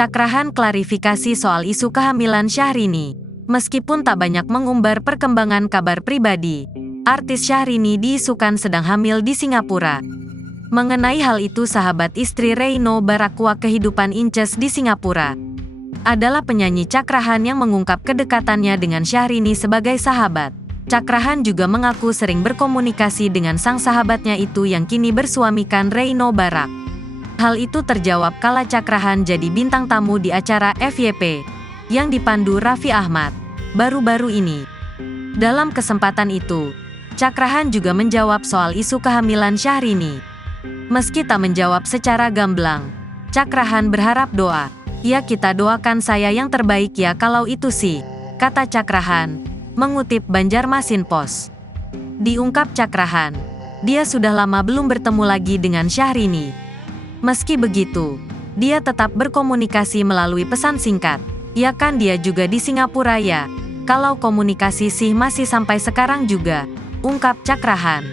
Cakrahan klarifikasi soal isu kehamilan Syahrini. Meskipun tak banyak mengumbar perkembangan kabar pribadi, artis Syahrini diisukan sedang hamil di Singapura. Mengenai hal itu, sahabat istri Reino Barakwa kehidupan Inces di Singapura adalah penyanyi Cakrahan yang mengungkap kedekatannya dengan Syahrini sebagai sahabat. Cakrahan juga mengaku sering berkomunikasi dengan sang sahabatnya itu yang kini bersuamikan Reino Barak. Hal itu terjawab kala Cakrahan jadi bintang tamu di acara FYP yang dipandu Raffi Ahmad baru-baru ini. Dalam kesempatan itu, Cakrahan juga menjawab soal isu kehamilan Syahrini. Meski tak menjawab secara gamblang, Cakrahan berharap doa. "Ya, kita doakan saya yang terbaik ya kalau itu sih," kata Cakrahan, mengutip Banjarmasin Post. Diungkap Cakrahan, dia sudah lama belum bertemu lagi dengan Syahrini. Meski begitu, dia tetap berkomunikasi melalui pesan singkat. "Ya kan dia juga di Singapura ya, kalau komunikasi sih masih sampai sekarang juga," ungkap Cakrahan.